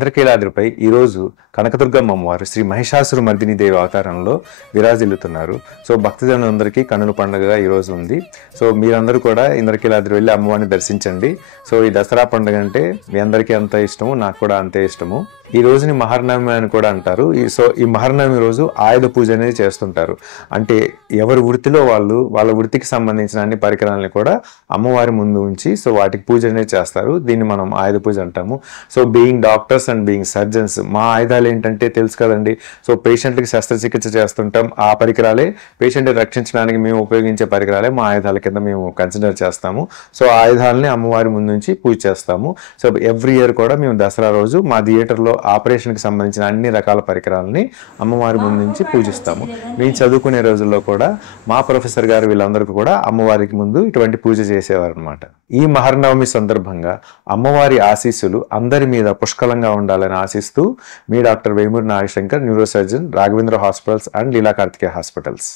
ఇంద్రకీలాద్రిపై ఈరోజు కనకదుర్గమ్మ అమ్మవారు శ్రీ మహిషాసుర మర్దిని దేవి అవతారంలో విరాజిల్లుతున్నారు. సో భక్తజనులందరికీ కన్నుల పండుగగా ఈరోజు ఉంది. సో మీరందరూ కూడా ఇంద్రకీలాద్రి వెళ్ళి అమ్మవారిని దర్శించండి. సో ఈ దసరా పండుగ అంటే మీ అందరికీ అంత ఇష్టము, నాకు కూడా అంతే ఇష్టము. ఈ రోజుని మహర్నవమి అని కూడా అంటారు. ఈ మహర్నవమి రోజు ఆయుధ పూజ అనేది చేస్తుంటారు. అంటే ఎవరి వృత్తిలో వాళ్ళ వృత్తికి సంబంధించిన అన్ని పరికరాలని కూడా అమ్మవారి ముందు ఉంచి సో వాటికి పూజ అనేది చేస్తారు. దీన్ని మనం ఆయుధ పూజ అంటాము. So being doctors and being surgeons, మా ఆయుధాలు ఏంటంటే తెలుసు కదండి. సో పేషెంట్కి శస్త్రచికిత్స చేస్తుంటాం. ఆ పరికరాలే పేషెంట్ని రక్షించడానికి మేము ఉపయోగించే పరికరాలే మా ఆయుధాల కింద మేము కన్సిడర్ చేస్తాము. సో ఆయుధాలని అమ్మవారి ముందు నుంచి పూజ చేస్తాము. సో ఎవ్రీ ఇయర్ కూడా మేము దసరా రోజు మా థియేటర్లో ఆపరేషన్కి సంబంధించిన అన్ని రకాల పరికరాలని అమ్మవారి ముందు నుంచి పూజిస్తాము. మేము చదువుకునే రోజుల్లో కూడా మా ప్రొఫెసర్ గారు వీళ్ళందరికీ కూడా అమ్మవారికి ముందు ఇటువంటి పూజ చేసేవారు అనమాట. ఈ మహర్నవమి సందర్భంగా అమ్మవారి ఆశీస్సులు అందరి మీద పుష్కలంగా ఉండాలని ఆశిస్తూ మీ doctor Vemuri Nagashankar, neurosurgeon, Raghavendra hospitals and Leela Karthikeya hospitals.